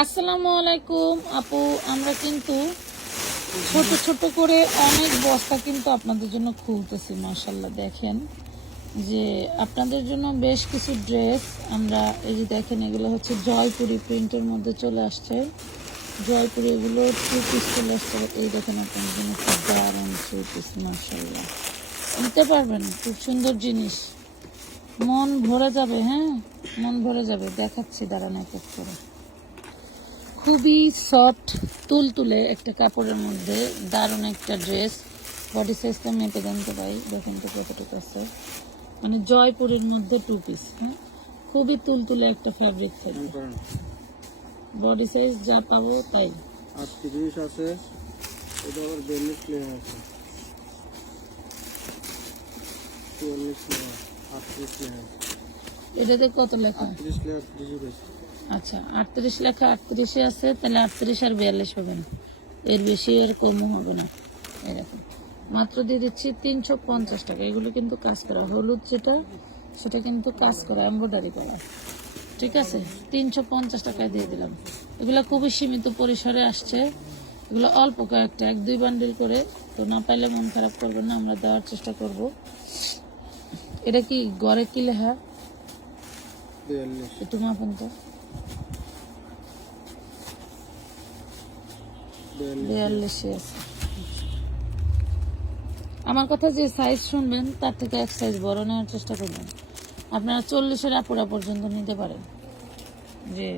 আসসালামু আলাইকুম আপু, আমরা কিন্তু ছোট ছোট করে অনেক বস্তা কিন্তু আপনাদের জন্য খুলতেছি। মাশাআল্লাহ, দেখেন যে আপনাদের জন্য বেশ কিছু ড্রেস আমরা এই যে দেখেন, এগুলো হচ্ছে জয়পুরি প্রিন্টের মধ্যে চলে আসছে। জয়পুরি এগুলো 2 পিস চলে আসছে। এই দেখেন আপনাদের জন্য খুব দারুণ 2 পিস, মাশাআল্লাহ নিতে পারবেন। খুব সুন্দর জিনিস, মন ভরে যাবে। হ্যাঁ, মন ভরে যাবে। দেখাচ্ছি, দাঁড়ান এক এক করে। খুবই সফট তুলতুলে একটা কাপড়ের মধ্যে দারুণ একটা ড্রেস। বডি সাইজটা মেপে জানতে পাই, দেখেন তো কতটুকু আছে। মানে জয়পুরের মধ্যে 2 পিস। হ্যাঁ, খুবই তুলতুলে একটা ফ্যাব্রিক থাকবে। বডি সাইজ যা পাবো তাই। 38 আছে, এটা আবার 42 লেয়ার আছে, 44 লেয়ার, 38 লেয়ার। এটাতে কত লেখা? 38 লেয়ার 30 আচ্ছা, 38 লেখা, 38 আছে, তাহলে 38 আর 42 হবে না, এর বেশি আর কমও হবে না। এরকম মাত্র দিয়ে দিচ্ছি 350 টাকা। এগুলো কিন্তু কাজ করা, হলুদ যেটা সেটা কিন্তু কাজ করা, এমব্রয়ডারি করা। ঠিক আছে, 350 টাকায় দিয়ে দিলাম। এগুলো খুবই সীমিত পরিসরে আসছে, এগুলো অল্প কয়েকটা, 1-2 বান্ডিল করে। তো না পাইলে মন খারাপ করবেন না, আমরা দেওয়ার চেষ্টা করব। এটা কি গড়ে কি লেখা? 42 একটু মাপেন তো। 42 আছে। আমার কথা যে সাইজ শুনবেন তার থেকে এক সাইজ বড় নেওয়ার চেষ্টা করবেন। আপনারা 40-এর আপুরা পর্যন্ত নিতে পারেন। যে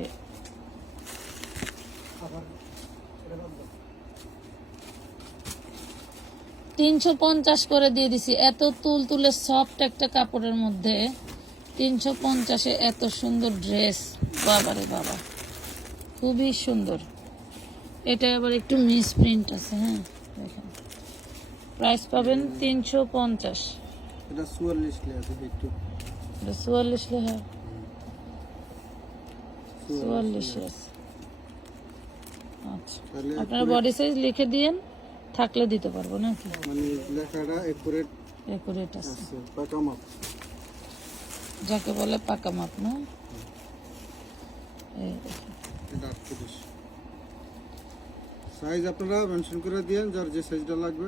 350 করে দিয়ে দিছি। এত তুলতুলে সফট একটা কাপড়ের মধ্যে 350-এ এত সুন্দর ড্রেস, বাবারে বাবা, খুবই সুন্দর। এটা আবার একটু মিস প্রিন্ট আছে। হ্যাঁ, দেখেন প্রাইস পাবেন 350। এটা 44 লেয়ার আছে, একটু এটা 44 লেখা, 44 আছে। আচ্ছা, তাহলে আপনারা বডি সাইজ লিখে দিয়েন, থাকলে দিতে পারবো নাকি? মানে লেখাটা একুরেট একুরেট আছে, আছে, পাকা মাপ। যাকে বলে পাকা মাপ না? এই দেখেন, এটা 38 সাইজ আপনারা মেনশন করে দিয়েন, যার যে সাইজটা লাগবে।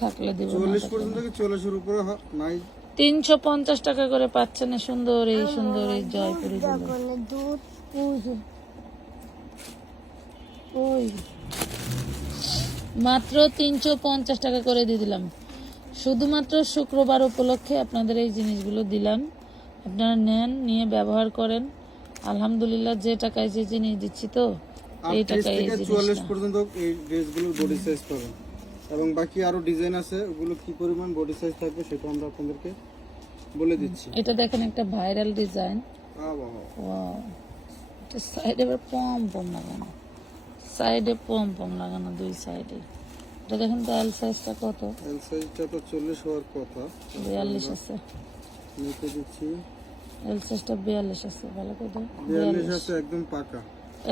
থাকলে দিব, 44 পর্যন্ত কি 44 এর উপরে নাই? 350 টাকা করে পাচ্ছেন এই সুন্দর এই জয়পুরি গুলো। ওই মাত্র 350 টাকা করে দিয়ে দিলাম। শুধুমাত্র শুক্রবার উপলক্ষে আপনাদের এই জিনিসগুলো দিলাম। আপনারা নেন, নিয়ে ব্যবহার করেন। আলহামদুলিল্লাহ, যে টাকায় যে জিনিস দিচ্ছি তো এই 38 টাকায় এই থেকে জিনিসটা। 44 পর্যন্ত এই ড্রেসগুলো বডি সাইজ পাবেন, এবং বাকি আরো ডিজাইন আছে, ওগুলো কি পরিমাণ বডি সাইজ থাকবে সেটা আমরা আপনাদেরকে বলে দিচ্ছি। এটা দেখেন একটা ভাইরাল ডিজাইন। বাবা, ওয়াও, এটা সাইডে পম পম লাগানো, সাইডে পম পম লাগানো, 2 সাইডে। এটা দেখেন তো এল সাইজটা কত? এল সাইজটা তো 40 হওয়ার কথা, 42 আছে। নিতে দিচ্ছি। এল সাইজটা 42 আছে, ভালো করে 42 আছে, একদম পাকা।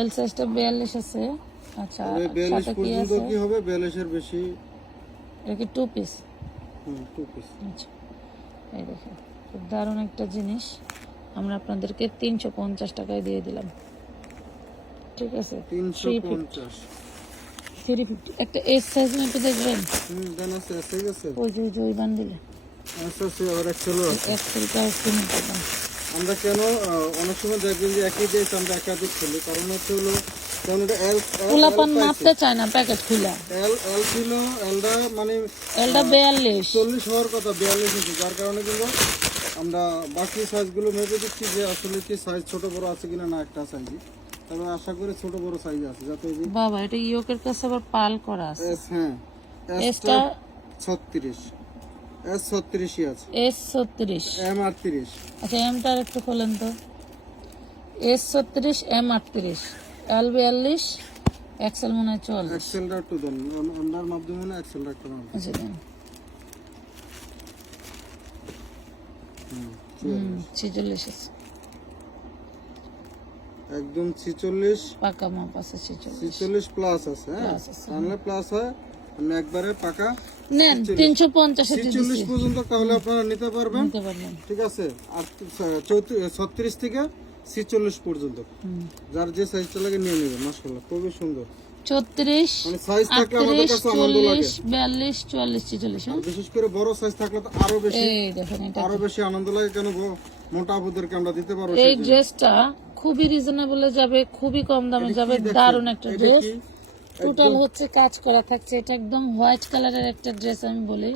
এল সাইজটা 42 আছে। আচ্ছা, তবে 42 সাথে কি পর্যন্ত আছে? কি হবে, 42 এর বেশি। এটা কি 2 পিস? 2 পিস। আচ্ছা, এই দেখেন খুব দারুণ একটা জিনিস, আমরা আপনাদেরকে 350 টাকায় দিয়ে দিলাম। ঠিক আছে, 350। 350 একটা এস সাইজ মেপে দেখবেন। দেন আছে, ঠিক আছে। ওই যে ওই বান্ডিলে আচ্ছা, সে আবার এক্সেলও আছে। এক্সেলটাও একটু মেপে দেন। আমরা কেন অনেক সময় দেখবেন যে একই ড্রেস আমরা একাধিক খেলি, কারণ হচ্ছে হলো, কারণ এটা এল পোলাপান মাপতে চায় না প্যাকেট খুলে। এল এল ছিল, এলটা মানে এলটা 42। 40 হওয়ার কথা, 42 হয়েছে, যার কারণে কিন্তু আমরা বাকি সাইজগুলো মেপে দিচ্ছি যে আসলে কি সাইজ ছোট বড় আছে কিনা। না, একটা সাইজই, তবে আশা করি ছোট বড় সাইজ আছে, যাতে এই যে বাবা, এটা ইয়োকের কাছে আবার পাল করা আছে। এস, হ্যাঁ এসটা 36, এস 36ই আছে, এস 36। এম 38। আচ্ছা, এমটা একটু খোলেন তো। এস 36, এম 38, এল 42, এক্সেল মনে হয় 44। এক্সেলটা একটু দেন, আপনার মাধ্যমে না এক্সেলটা একটা মাপ। আচ্ছা দেন। 46 আছে, একদম 46, পাকা মাপ আছে 46। 46 প্লাস আছে। হ্যাঁ, Plus আছে। তাহলে প্লাস হয়, আপনি একবারে পাকা নেন 350 এ 46 পর্যন্ত তাহলে আপনারা নিতে পারবেন। নিতে পারবেন। ঠিক আছে, আর 36 থেকে 46 পর্যন্ত, হুম। যার যে সাইজটা লাগে নিয়ে নেবে। মাশাআল্লাহ খুবই সুন্দর। 34 মানে সাইজ থাকলে আমাদের 38 কাছে আনন্দ লাগে। 40 42 44 46 আর বিশেষ করে বড় সাইজ থাকলে তো আরো বেশি এই দেখেন এটা আরো বেশি আনন্দ লাগে, কেন মোটা আপুদেরকে আমরা দিতে পারবো। এই ড্রেসটা খুবই রিজনেবলে যাবে, খুবই কম দামে যাবে, দারুণ একটা এটা ড্রেস। কি টোটাল হচ্ছে কাজ করা থাকছে, এটা একদম হোয়াইট কালারের একটা ড্রেস। আমি বলি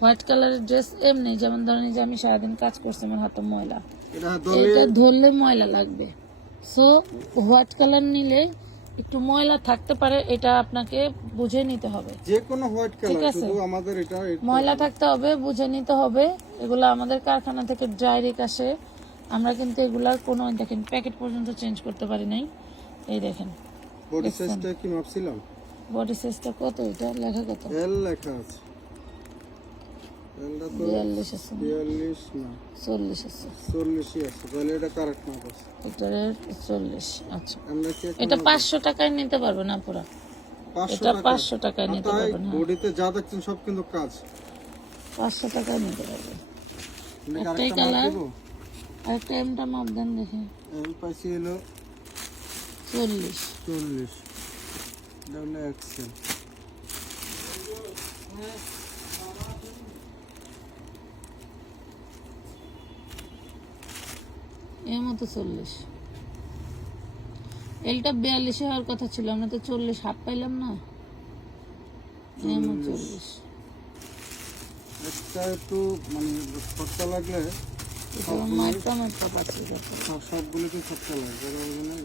হোয়াইট কালারের ড্রেস এমনি, যেমন ধরেন এই যে আমি সারাদিন কাজ করছি, আমার হাতে ময়লা, এটা দলে এটা ধরলে ময়লা লাগবে। সো হোয়াইট কালার নিলে একটু ময়লা থাকতে পারে, এটা আপনাকে বুঝে নিতে হবে। যে কোনো হোয়াইট কালার, আছে। শুধু আমাদের এটা ময়লা থাকতে হবে, বুঝে নিতে হবে। এগুলো আমাদের কারখানা থেকে ডাইরেক্ট আসে, আমরা কিন্তু এগুলার কোনো দেখেন প্যাকেট পর্যন্ত চেঞ্জ করতে পারি নাই। এই দেখেন বডি সাইজটা কি মাপছিলাম? বডি সাইজটা কত, এটা লেখা কত? এল লেখা আছে। এলটা তো 42 আছে, 42 না 40 আছে, 40ই আছে, তাহলে এটা কারেক্ট মাপ আছে। এটার 40। আচ্ছা, আমরা কি এটা 500 টাকায় নিতে পারবে না পুরা, 500 এটা টাকা? 500 টাকায় নিতে তাই পারবেন। হ্যাঁ, বডিতে যা দেখছেন সব কিন্তু কাজ। 500 টাকায় নিতে পারবে। আমরা একটাই আরেকটা মাপ কালার, দেব। আর একটা এমটা মাপ দেন দেখে। এল পাইছি হলো 40। 40, ডাবল এক্সেল। এর মতো 40। এলটা 42 হওয়ার কথা ছিল, আমরা তো 40 হাফ পাইলাম না। এর মতো 40। একটা একটু মানে খরচা লাগলে এটা মাইকা মাইকা পাচ্ছি দেখো। সবগুলোকে খরচা লাগে,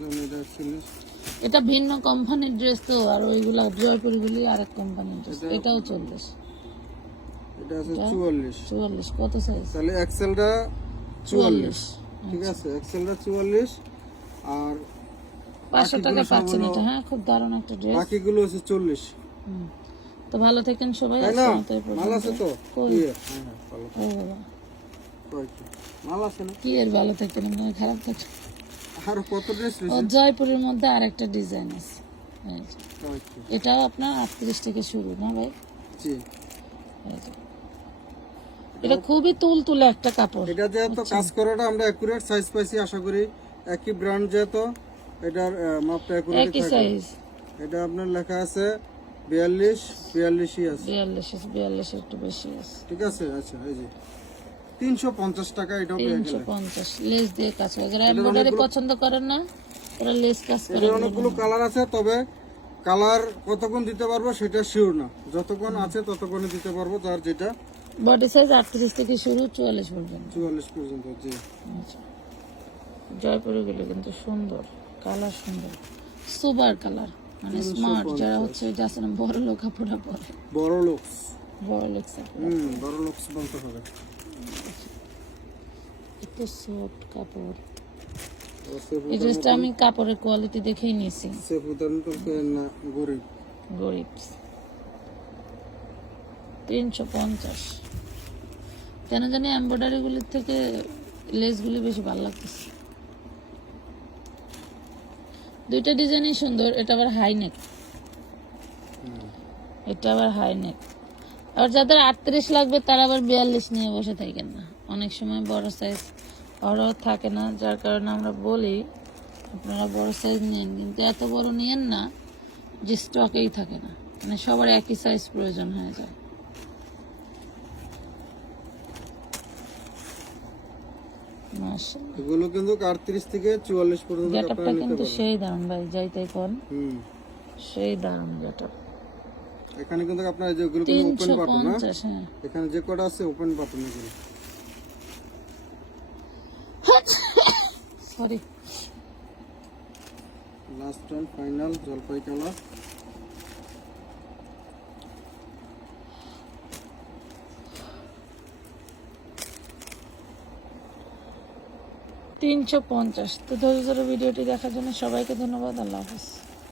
যেমন এটা 40, এটা ভিন্ন কোম্পানির ড্রেস তো, আর ওইগুলা জয়পুরগুলি আরেক কোম্পানির ড্রেস। এটাও 40। এটা আছে 44। 44 কত সাইজ? তাহলে এক্সেলটা 44, 44। ঠিক আছে, এক্সেলটা 44 আর 500 টাকা বাকিগুলো সব পাচ্ছেন হলো- এটা। হ্যাঁ, খুব দারুণ একটা ড্রেস। বাকিগুলো হচ্ছে 40, তো ভালো থাকেন সবাই। তাই না? আজকের মতো এই পর্যন্ত। মাল আছে তো? কই? ইয়ে, হ্যাঁ হ্যাঁ, ভালো। ও বাবা, কয়টা? মাল আছে না? কি এর ভালো থাকেন, আপনার খারাপ থাকে। আর কত ড্রেস ও রয়েছে? জয়পুরের মধ্যে আরেকটা ডিজাইন আছে, এই যে। কয়টা? এটাও আপনার 38 থেকে শুরু না ভাই? জি। এই যে। এটা খুবই তুলতুলে একটা কাপড়। এটা যেহেতু কাজ করাটা আমরা অ্যাকুরেট সাইজ পাইছি, আশা করি একই ব্র্যান্ড যেহেতু এটার মাপটা অ্যাকুরেট একই থাকবে। সাইজ। এটা আপনার লেখা আছে 42, 42ই আছে, 42 একটু বেশি আছে। ঠিক আছে। আচ্ছা, এই যে 350 টাকা এটাও পেয়ে গেলেন। 350 লেস দিয়ে কাজ করে। যারা এমব্রয়ডারি পছন্দ করেন না, তারা লেস কাজ করে। এটার অনেকগুলো কালার আছে, তবে কালার কতক্ষণ দিতে পারবো সেটা শিওর না, যতক্ষণ আছে ততক্ষণই দিতে পারবো, যার যেটা। বডি সাইজ 38 থেকে শুরু 44 পর্যন্ত। 44 পর্যন্ত। জি। আচ্ছা। জয়পুরে গেলে কিন্তু সুন্দর কালার, সুন্দর সুপার কালার, মানে স্মার্ট, যারা হচ্ছে যাচ্ছে না বড় লোক কাপড়া পরে, বড় লুকস। বড় লোক বড় লুকস বলতে হবে। একটু সফট কাপড়। সেফুদার এই ড্রেসটা আমি কাপড়ের কোয়ালিটি দেখেই নিয়েছি। মতো না, গরিব। গরিব। 350। কেন জানি এমব্রয়ডারি গুলির থেকে লেসগুলি বেশি ভালো লাগতেছে। দুইটা ডিজাইনই সুন্দর। এটা আবার হাই নেক, এটা আবার হাই নেক। আর যাদের 38 লাগবে তারা আবার 42 নিয়ে বসে থাকেন না, অনেক সময় বড় সাইজ ওরাও থাকে না, যার কারণে আমরা বলি আপনারা বড় সাইজ নিন, কিন্তু এত বড় নিয়েন না যে স্টকেই থাকে না, মানে সবার একই সাইজ প্রয়োজন হয়ে যায়। মাশাআল্লাহ, এগুলো কিন্তু 38 থেকে 44 পর্যন্ত গেটআপটা আপনারা নিতে কিন্তু পারবেন। সেই দারুণ ভাই, যাই তাই কোন হুম। সেই দারুণ গেটআপ। এখানে কিন্তু আপনার যেগুলো কিন্তু ওপেন বাটন, না 350। হ্যাঁ, এখানে যে কটা আছে ওপেন বাটন এগুলো। সরি। লাস্ট অ্যান্ড ফাইনাল জলপাই কালার। 350। তো ধৈর্য ধরে ভিডিওটি দেখার জন্য সবাইকে ধন্যবাদ। আল্লাহ হাফেজ।